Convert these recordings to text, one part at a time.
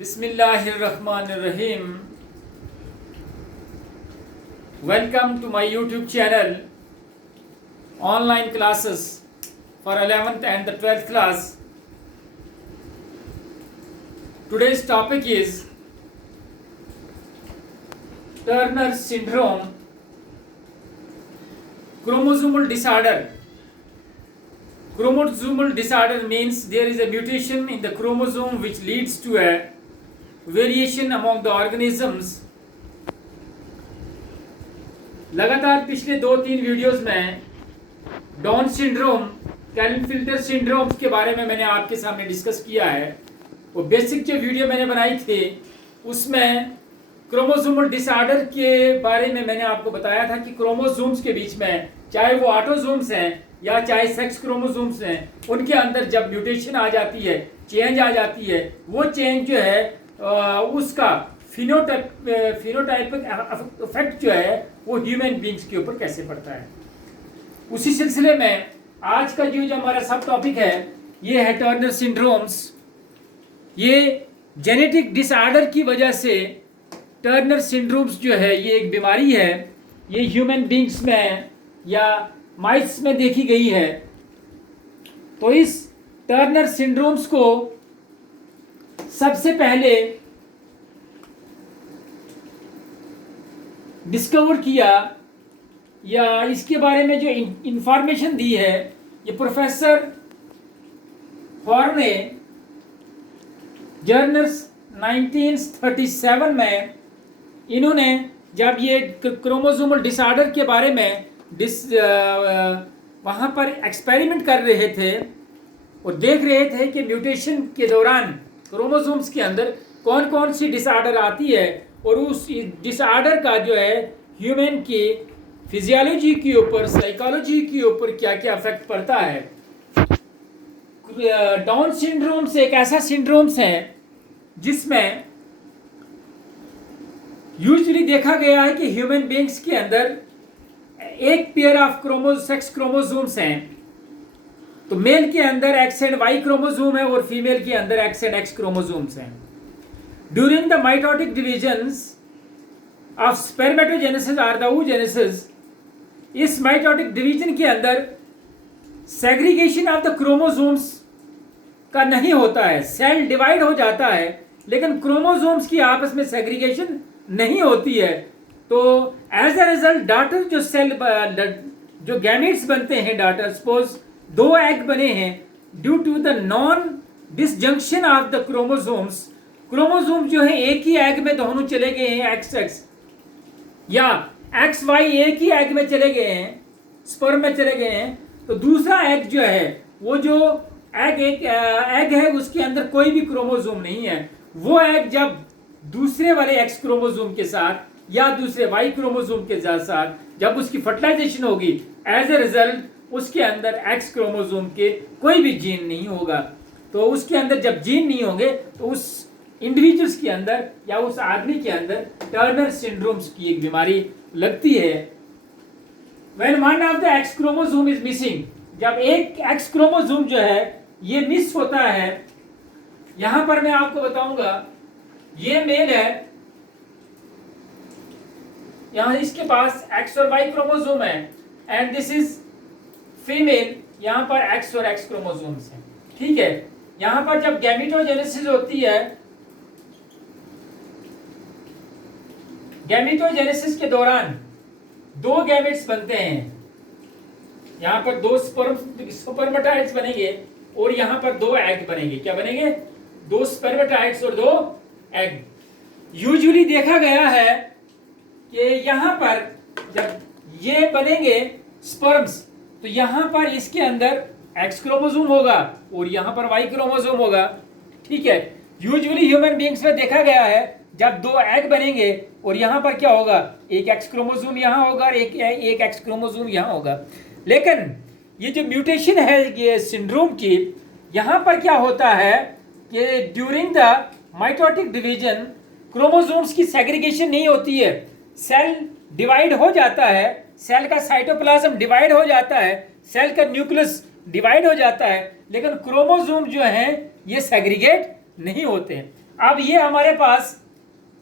Bismillahirrahmanirrahim. Welcome to my YouTube channel, online classes for 11th and the 12th class. Today's topic is Turner syndrome, chromosomal disorder. Chromosomal disorder means there is a mutation in the chromosome which leads to a variation among the organisms. लगातार पिछले 2-3 videos में down syndrome, calm-filter syndrome के बारे में मैंने आपके सामने discuss किया है। वो बेसिक जो वीडियो मैंने बनाई थी उसमें क्रोमोसोमल डिसऑर्डर के बारे में मैंने आपको बताया था कि क्रोमोसोम्स के बीच में, चाहे वो ऑटोसोम्स हैं या चाहे सेक्स क्रोमोसोम्स हैं, उनके अंदर जब म्यूटेशन आ जाती है, चेंज आ जाती है, वो चेंज जो है उसका फिनोटाइपिक इफेक्ट जो है वो ह्यूमन बींग्स के ऊपर कैसे पड़ता है। उसी सिलसिले में आज का जो हमारा सब टॉपिक है ये है टर्नर सिंड्रोम्स। ये जेनेटिक डिसऑर्डर की वजह से टर्नर सिंड्रोम्स जो है ये एक बीमारी है। ये ह्यूमन बींग्स में या माइस में देखी गई है। तो इस टर्नर सिंड्रोम्स को सबसे पहले डिस्कवर किया या इसके बारे में जो इंफॉर्मेशन दी है ये प्रोफेसर हॉर्न ने जर्नल्स 1937 में इन्होंने जब ये क्रोमोसोमल डिसऑर्डर के बारे में वहाँ पर एक्सपेरिमेंट कर रहे थे और देख रहे थे कि म्यूटेशन के दौरान क्रोमोसोम्स के अंदर कौन कौन सी डिसऑर्डर आती है और उस डिसऑर्डर का जो है ह्यूमन की फिजियोलॉजी के ऊपर, साइकोलॉजी के ऊपर क्या क्या इफेक्ट पड़ता है। डाउन सिंड्रोम्स एक ऐसा सिंड्रोम्स है जिसमें यूजुअली देखा गया है कि ह्यूमन बींग्स के अंदर एक पेयर ऑफ सेक्स क्रोमोसोम्स हैं। तो मेल के अंदर एक्स एंड वाई क्रोमोसोम है और फीमेल के अंदर एक्स एंड एक्स क्रोमोसोम्स हैं। During the mitotic divisions of spermatogenesis और द oogenesis, इस माइटोटिक डिवीजन के अंदर सेग्रीगेशन ऑफ द क्रोमोसोम्स का नहीं होता है। सेल डिवाइड हो जाता है लेकिन क्रोमोसोम्स की आपस में सेग्रीगेशन नहीं होती है। तो एज अ रिजल्ट डॉटर जो गैमेट्स बनते हैं, डॉटर सपोज 2 एग बने हैं, due to the non disjunction of the chromosomes, chromosome जो है एक ही एग में दोनों चले गए हैं, एक्स एक्स या एक्स वाई एक ही एग में चले गए हैं, स्पर्म में चले गए हैं, तो दूसरा एग जो है वो जो एग है उसके अंदर कोई भी क्रोमोसोम नहीं है। वो एग जब दूसरे वाले एक्स क्रोमोसोम के साथ या दूसरे वाई क्रोमोसोम के साथ जब उसकी फर्टिलाइजेशन होगी, एज ए रिजल्ट उसके अंदर एक्स क्रोमोसोम के कोई भी जीन नहीं होगा। तो उसके अंदर जब जीन नहीं होंगे तो उस इंडिविजुअल्स के अंदर या उस आदमी के अंदर टर्नर सिंड्रोम्स की एक बीमारी लगती है। When one of the X chromosome is missing, जब एक X क्रोमोसोम जो है ये मिस होता है, यहां पर मैं आपको बताऊंगा ये मेल है, यहां इसके पास X और Y क्रोमोसोम है एंड दिस इज फीमेल, यहां पर X और X क्रोमोसोम्स हैं। ठीक है, यहां पर जब गैमेटोजेनेसिस होती है, गैमेटोजेनेसिस के दौरान 2 गैमेट्स बनते हैं। यहां पर 2 स्पर्मेटाइड्स बनेंगे और यहां पर 2 एग बनेंगे। क्या बनेंगे? 2 स्पर्मेटाइड्स और 2 एग। यूजुअली देखा गया है कि यहां पर जब ये बनेंगे स्पर्म्स तो यहां पर इसके अंदर एक्स क्रोमोसोम होगा और यहां पर वाई क्रोमोसोम होगा। ठीक है, यूजुअली ह्यूमन बींग्स में देखा गया है जब 2 एग बनेंगे और यहां पर क्या होगा, एक एक्स क्रोमोसोम यहां होगा और एक एक्स क्रोमोसोम यहां होगा। लेकिन ये जो म्यूटेशन है ये सिंड्रोम की, यहां पर क्या होता है कि during the mitotic division chromosomes की सेग्रीगेशन नहीं होती है, सेल डिवाइड हो जाता है, सेल का साइटोप्लाज्म डिवाइड हो जाता है, सेल का न्यूक्लियस डिवाइड हो जाता है, लेकिन क्रोमोसोम जो हैं ये सेग्रीगेट नहीं होते हैं। अब ये हमारे पास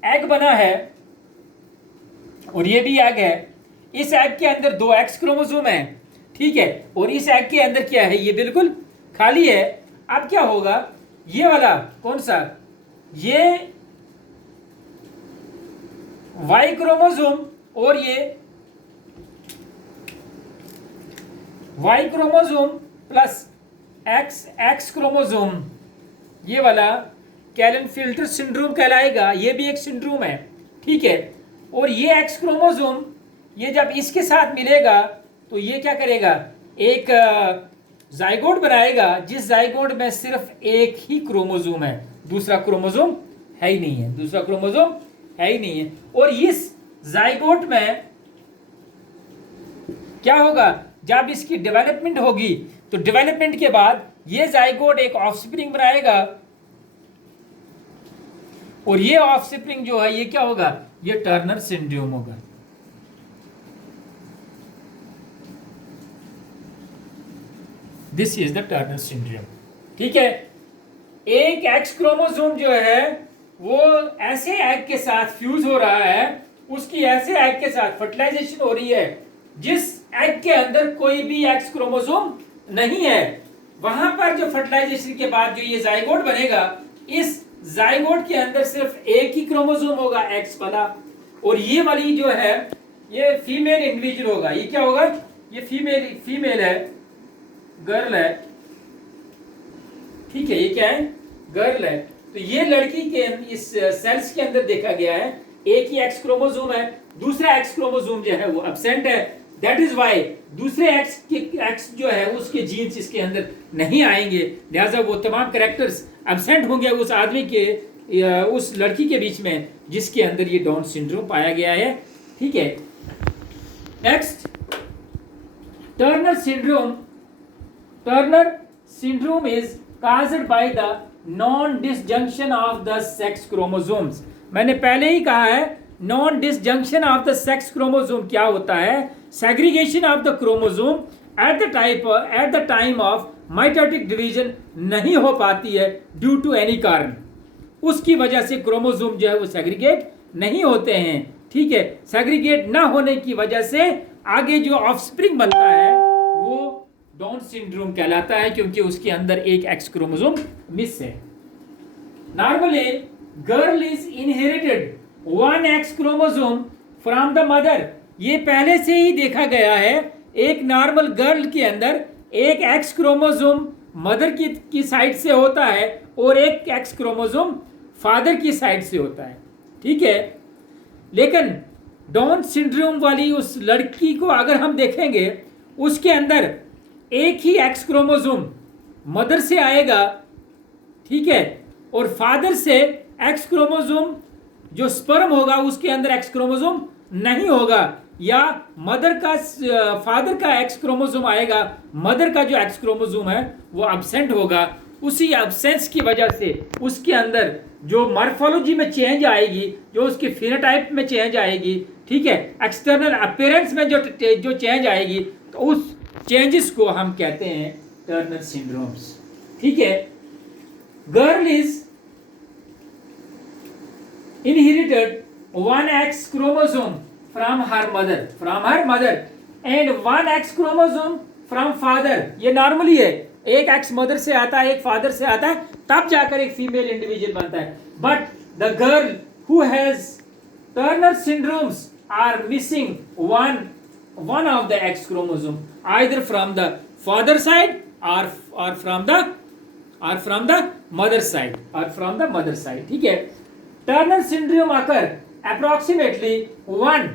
एग बना है और ये भी एग है। इस एग के अंदर 2 एक्स क्रोमोसोम है, ठीक है, और इस एग के अंदर क्या है, ये बिल्कुल खाली है। अब क्या होगा, ये वाला कौन सा, ये वाई क्रोमोसोम और ये Y chromosome plus X chromosome, ये वाला कैलन-फिल्टर सिंड्रोम कहलाएगा। ये भी एक सिंड्रोम है, ठीक है। और ये एक्स क्रोमोसोम ये जब इसके साथ मिलेगा तो ये क्या करेगा, एक जाइगोट बनाएगा, जिस जाइगोट में सिर्फ एक ही क्रोमोसोम है, दूसरा क्रोमोसोम है ही नहीं है, दूसरा क्रोमोसोम है ही नहीं है। और इस जाइगोट में क्या होगा, जब इसकी डेवलपमेंट होगी तो डेवलपमेंट के बाद ये जाइगोट एक ऑफस्प्रिंग बनाएगा और ये ऑफस्प्रिंग जो है ये क्या होगा, ये टर्नर सिंड्रोम होगा। This is the Turner syndrome, ठीक है। एक एक्स क्रोमोसोम जो है वो ऐसे एग के साथ फ्यूज हो रहा है, उसकी ऐसे एग के साथ फर्टिलाइजेशन हो रही है जिस एग के अंदर कोई भी एक्स क्रोमोसोम नहीं है। वहां पर जो फर्टिलाइजेशन के बाद जो ये जाइगोट बनेगा, इस जाइगोट के अंदर सिर्फ एक ही क्रोमोसोम होगा, एक्स वाला, और ये वाली जो है ये फीमेल इंडिविजुअल होगा। ये क्या होगा, ये फीमेल है, गर्ल है, ठीक है, ये क्या है, गर्ल है। तो ये लड़की के इस सेल्स के अंदर देखा गया है एक ही एक्स क्रोमोसोम है, दूसरा एक्स क्रोमोसोम जो है वो एब्सेंट है। दैट इज वाई दूसरे एक्स जो है उसके जीन्स इसके अंदर नहीं आएंगे, लिहाजा वो तमाम कैरेक्टर्स एब्सेंट होंगे उस आदमी के, उस लड़की के बीच में जिसके अंदर ये डाउन सिंड्रोम पाया गया है, ठीक है। Next, Turner syndrome is caused by the non-disjunction of the sex chromosomes। मैंने पहले ही कहा है non-disjunction of the sex chromosome क्या होता है, segregation of the chromosome at the time of mitotic division नहीं हो पाती है due to any कारण, उसकी वजह से क्रोमोसोम जो है वो सेग्रीगेट नहीं होते हैं, ठीक है। सेग्रीगेट ना होने की वजह से आगे जो ऑफस्प्रिंग बनता है वो डाउन सिंड्रोम कहलाता है, क्योंकि उसके अंदर एक एक्स क्रोमोसोम मिस है। Normally girl is inherited 1 x chromosome from the mother. ये पहले से ही देखा गया है, एक नॉर्मल गर्ल के अंदर एक एक्स क्रोमोसोम मदर की साइड से होता है और एक एक्स क्रोमोसोम फादर की साइड से होता है, ठीक है। लेकिन डाउन सिंड्रोम वाली उस लड़की को अगर हम देखेंगे, उसके अंदर एक ही एक्स क्रोमोसोम मदर से आएगा, ठीक है, और फादर से एक्स क्रोमोसोम जो स्पर्म होगा उसके अंदर एक्स क्रोमोसोम नहीं होगा, या फादर का एक्स क्रोमोसोम आएगा, मदर का जो एक्स क्रोमोसोम है वो एब्सेंट होगा। उसी एब्सेंस की वजह से उसके अंदर जो मॉर्फोलॉजी में चेंज आएगी, जो उसके फिनोटाइप में चेंज आएगी, ठीक है, एक्सटर्नल अपीयरेंस में जो चेंज आएगी, तो उस चेंजेस को हम कहते हैं टर्नर सिंड्रोम्स, ठीक है। Girl is inherited 1 x chromosome from her mother and 1 x chromosome from father. ये नॉर्मली है, एक एक्स मदर से आता है, एक फादर से आता है, तब जाकर एक फीमेल इंडिविजुअल बनता है। But the girl who has Turner syndromes are missing one of the X chromosome either from the father side or from the mother side, ठीक है। टर्नर सिंड्रोम आकर approximately one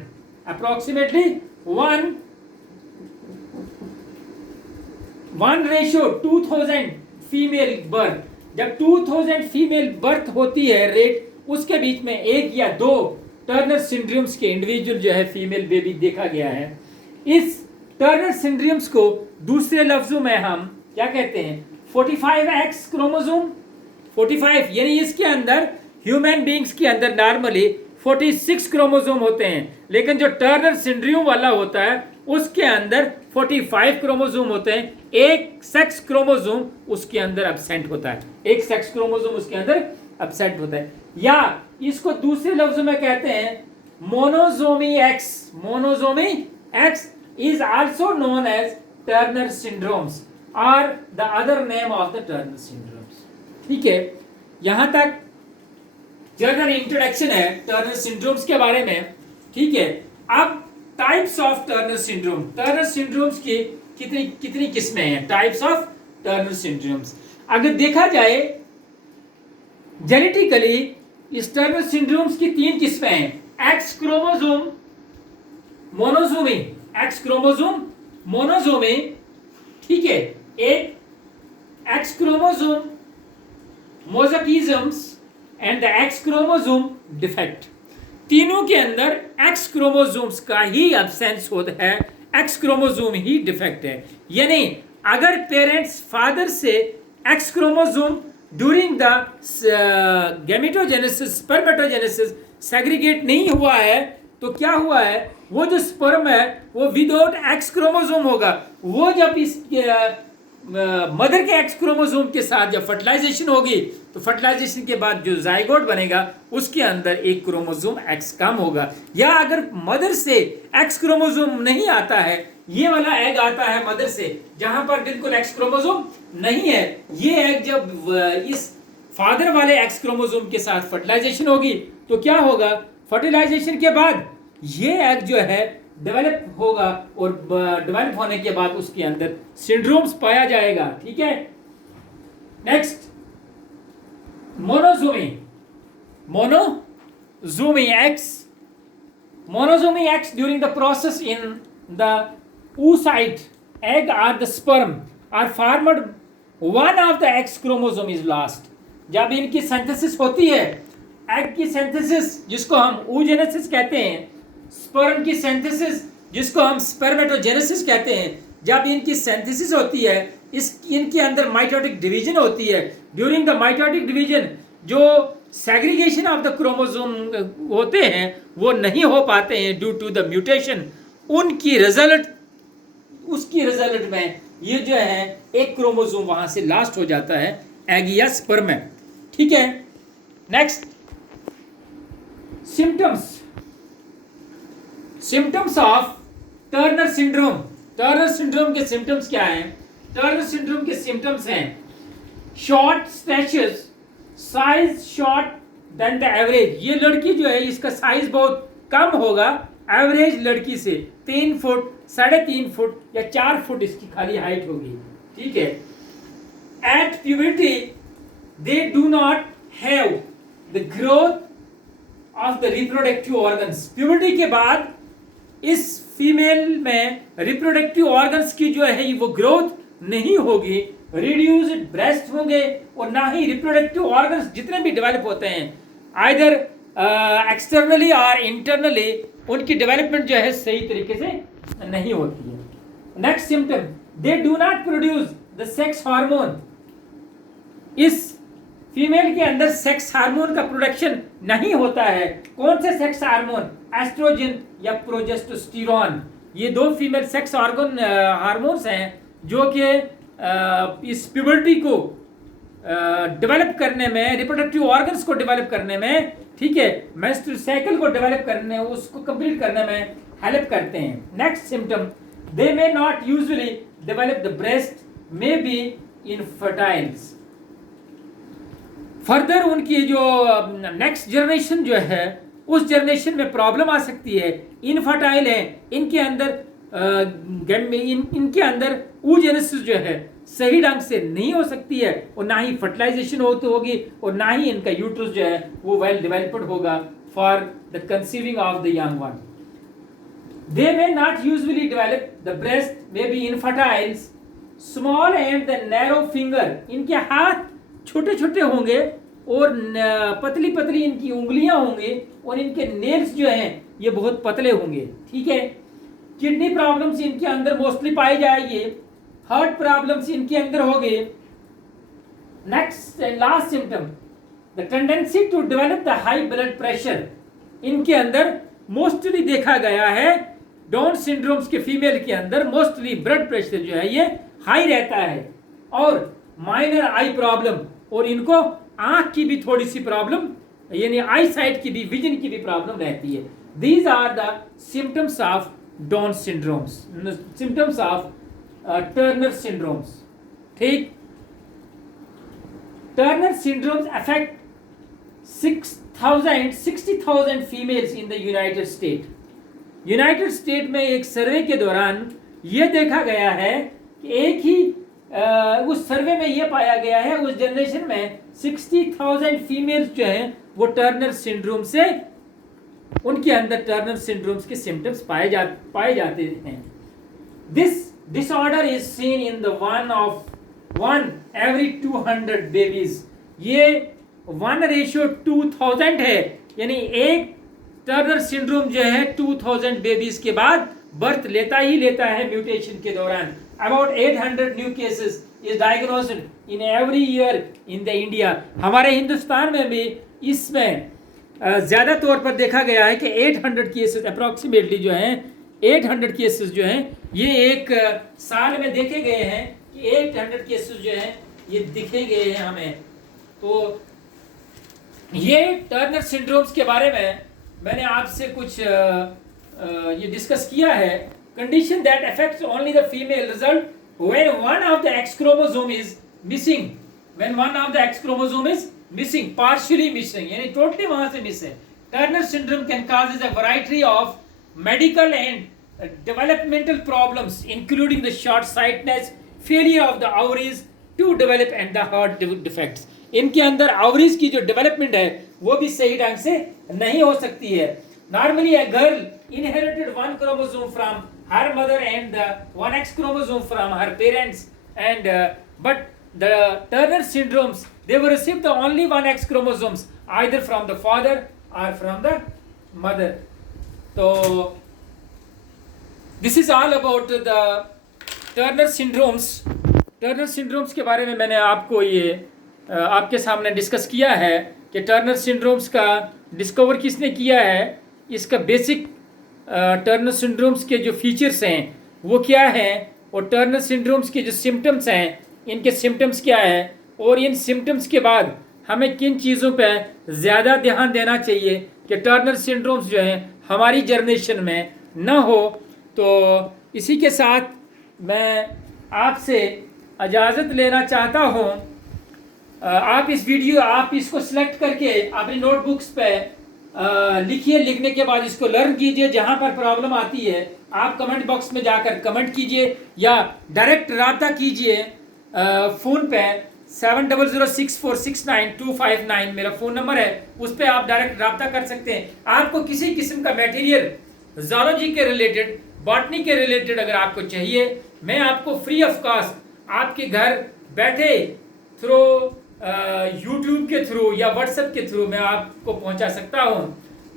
ratio 2000 female birth, जब 2000 female birth होती है rate, उसके बीच में एक या दो टर्नर सिंड्रोम्स के इंडिविजुअल जो है फीमेल बेबी देखा गया है। इस टर्नर सिंड्रोम्स को दूसरे लफ्जों में हम क्या कहते हैं, 45X क्रोमोसोम। 45 यानी इसके अंदर ह्यूमन बींग्स के अंदर नॉर्मली 46 क्रोमोसोम होते हैं, लेकिन जो टर्नर सिंड्रोम वाला होता है उसके अंदर 45 क्रोमोसोम होते हैं। एक सेक्स क्रोमोसोम उसके अंदर एब्सेंट होता है, एक सेक्स क्रोमोसोम उसके अंदर अपसेट होता है। या इसको दूसरे लफ्जों में कहते हैं monosomy X. Monosomy X is also known as Turner syndromes और the other name of the Turner syndromes. ठीक है, यहां तक जनरल इंट्रोडक्शन है टर्नर सिंड्रोम्स के बारे में। ठीक है, अब types of Turner syndrome. Turner syndromes की कितनी कितनी किस्में हैं? टाइप्स ऑफ टर्नर सिंड्रोम्स अगर देखा जाए जेनेटिकली, इस टर्नर सिंड्रोम्स की 3 किस्में हैं। X chromosome monosomy, X chromosome monosomy. ठीक है, एक X chromosome mosaicisms and the X chromosome defect. तीनों के अंदर एक्स क्रोमोसोम्स का ही एब्सेंस होता है, एक्स क्रोमोसोम ही डिफेक्ट है। यानी अगर पेरेंट्स फादर से x chromosome during the gametogenesis spermatogenesis segregate नहीं हुआ है तो क्या हुआ है, वो जो स्पर्म है वो विदाउट एक्स क्रोमोसोम होगा। वो जब इस मदर के एक्स क्रोमोसोम के साथ जब फर्टिलाइजेशन होगी तो फर्टिलाइजेशन के बाद जो जाइगोट बनेगा उसके अंदर एक क्रोमोसोम एक्स कम होगा। या अगर मदर से एक्स क्रोमोसोम नहीं आता है, ये वाला एग आता है मदर से जहां पर बिल्कुल एक्स क्रोमोसोम नहीं है, ये एग जब इस फादर वाले एक्स क्रोमोसोम के साथ फर्टिलाइजेशन होगी तो क्या होगा, फर्टिलाइजेशन के बाद ये एग जो है डेवलप होगा और डेवलप होने के बाद उसके अंदर सिंड्रोम्स पाया जाएगा। ठीक है, next monosomy. Monosomy X, monozomy X during the process in the oocyte egg or the sperm are formed, one of the X chromosome is lost। जब इनकी सिंथेसिस होती है, एग की सिंथेसिस जिसको हम oogenesis कहते हैं, स्पर्म की सिंथेसिस जिसको हम स्पर्मेटोजेनेसिस कहते हैं, जब इनकी सिंथेसिस होती है, इनके अंदर माइटोटिक डिवीजन होती है। ड्यूरिंग द माइटोटिक डिवीजन जो सेग्रीगेशन ऑफ द क्रोमोसोम होते हैं वो नहीं हो पाते हैं ड्यू टू द म्यूटेशन। उसकी रिजल्ट में ये जो है एक क्रोमोसोम वहां से लास्ट हो जाता है एग या स्पर्म में। ठीक है, next symptoms of Turner syndrome. Turner syndrome के सिम्टम्स क्या हैं? टर्नर सिंड्रोम के सिम्टम्स हैं short statures, size short than the average. ये लड़की जो है इसका साइज बहुत कम होगा एवरेज लड़की से, 3 फुट, 3.5 फुट या 4 फुट इसकी खाली हाइट होगी। ठीक है, at puberty they do not have the growth of the reproductive organs. Puberty के बाद इस फीमेल में रिप्रोडक्टिव ऑर्गन्स की जो है वो ग्रोथ नहीं होगी, रिड्यूस्ड ब्रेस्ट होंगे और ना ही रिप्रोडक्टिव ऑर्गन्स जितने भी डेवलप होते हैं आइदर एक्सटर्नली और इंटरनली, उनकी डेवलपमेंट जो है सही तरीके से नहीं होती है। Next symptom, they do not produce the sex hormone. इस फीमेल के अंदर सेक्स हार्मोन का प्रोडक्शन नहीं होता है। कौन से सेक्स हार्मोन? एस्ट्रोजन या प्रोजेस्टेरोन। ये 2 फीमेल सेक्स हार्मोन्स हैं जो कि इस प्यूबर्टी को डेवलप करने में, रिप्रोडक्टिव ऑर्गन्स को डेवलप करने में, ठीक है, मेंस्ट्रुअल साइकिल को डेवलप करने, उसको कंप्लीट करने में हेल्प करते हैं। Next symptom, they may not usually develop the breast, may be infertiles. Further उनकी जो नेक्स्ट जनरेशन जो है उस जनरेशन में प्रॉब्लम आ सकती है, इनफर्टाइल है, इनके अंदर इनके अंदर oogenesis जो है सही ढंग से नहीं हो सकती है और ना ही फर्टिलाइजेशन होगी और ना ही इनका यूट्रस जो है वो वेल डेवलप्ड होगा for the conceiving of the young one. They may not usually develop the breast, may be infertiles, small and the narrow finger. इनके हाथ छोटे छोटे होंगे और पतली पतली इनकी उंगलियां होंगी और इनके नेल्स जो हैं ये बहुत पतले होंगे। ठीक है, किडनी प्रॉब्लम्स इनके अंदर मोस्टली पाई जाएगी, हार्ट प्रॉब्लम्स इनके अंदर होगी। Next and last symptom, the tendency to develop the high blood pressure. इनके अंदर मोस्टली देखा गया है डाउन सिंड्रोम्स के फीमेल के अंदर मोस्टली ब्लड प्रेशर जो है ये हाई रहता है और माइनर आई प्रॉब्लम, और इनको आंख की भी थोड़ी सी प्रॉब्लम, यानी आई साइट की भी, विजन की भी प्रॉब्लम रहती है। These are the symptoms of Down syndromes, symptoms of Turner syndromes. ठीक, Turner syndromes affect 60,000 females in the United State. United State में एक सर्वे के दौरान यह देखा गया है कि एक ही उस सर्वे में यह पाया गया है, उस जनरेशन में 60,000 फीमेल्स जो हैं वो टर्नर सिंड्रोम से, उनके अंदर टर्नर सिंड्रोम्स के सिम्टम्स पाए जाते हैं। This disorder is seen in the one every 200 babies. ये 1:2000 है, यानी एक टर्नर सिंड्रोम जो है 2000 बेबीज के बाद बर्थ लेता ही लेता है म्यूटेशन के दौरान। About 800 new cases is diagnosed in every year in the India. हमारे हिंदुस्तान में भी इसमें ज़्यादा तौर पर देखा गया है कि 800 केसेस अप्रॉक्सीमेटली जो हैं, 800 केसेस जो हैं ये एक साल में देखे गए हैं, कि 800 केसेस जो हैं ये दिखे गए हैं हमें। तो ये टर्नर सिंड्रोम्स के बारे में मैंने आपसे कुछ ये डिस्कस किया है। Condition that affects only the female result when one of the X chromosome is missing, when one of the X chromosome is missing, partially missing, यानी टोटली वहां से मिस है। Turner syndrome can causes a variety of medical and developmental problems including the short sightedness, failure of the ovaries to develop and the heart defects. इनके अंदर ovaries की जो development है वो भी सही ढंग से नहीं हो सकती है। Normally a girl inherited one chromosome from her mother and one x chromosome from her parents and but the Turner syndromes, they will receive the only one X chromosomes either from the father or from the mother. So this is all about the Turner syndromes. Turner syndromes के बारे में मैंने आपको ये आपके सामने discuss किया है कि टर्नर सिंड्रोम्स का डिस्कवर किसने किया है, इसका बेसिक टर्नर सिंड्रोम्स के जो फीचर्स हैं वो क्या हैं, और टर्नर सिंड्रोम्स के जो सिम्टम्स हैं इनके सिम्टम्स क्या है, और इन सिम्टम्स के बाद हमें किन चीज़ों पर ज़्यादा ध्यान देना चाहिए कि टर्नर सिंड्रोम्स जो हैं हमारी जनरेशन में न हो। तो इसी के साथ मैं आपसे इजाज़त लेना चाहता हूँ। आप इस वीडियो आप इसको सिलेक्ट करके अपनी नोटबुक्स पे लिखिए, लिखने के बाद इसको लर्न कीजिए। जहाँ पर प्रॉब्लम आती है आप कमेंट बॉक्स में जाकर कमेंट कीजिए या डायरेक्ट रब्ता कीजिए फ़ोन पे 7006469259 मेरा फ़ोन नंबर है, उस पर आप डायरेक्ट रब्ता कर सकते हैं। आपको किसी किस्म का मटेरियल ज़ूलॉजी के रिलेटेड, बॉटनी के रिलेटेड अगर आपको चाहिए, मैं आपको फ्री ऑफ कॉस्ट आपके घर बैठे थ्रू यूट्यूब के थ्रू या व्हाट्सएप के थ्रू मैं आपको पहुंचा सकता हूं।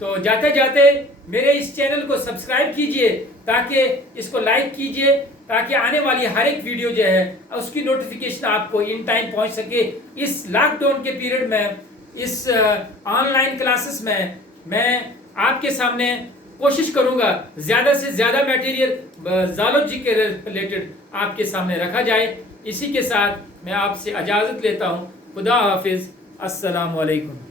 तो जाते जाते मेरे इस चैनल को सब्सक्राइब कीजिए, ताकि इसको लाइक कीजिए, ताकि आने वाली हर एक वीडियो जो है उसकी नोटिफिकेशन आपको इन टाइम पहुंच सके। इस लॉकडाउन के पीरियड में, इस ऑनलाइन क्लासेस में मैं आपके सामने कोशिश करूंगा ज़्यादा से ज़्यादा मटेरियल ज़ूलॉजी के रिलेटेड आपके सामने रखा जाए। इसी के साथ मैं आपसे इजाज़त लेता हूँ। खुदा हाफिज़। अस्सलामु अलैकुम।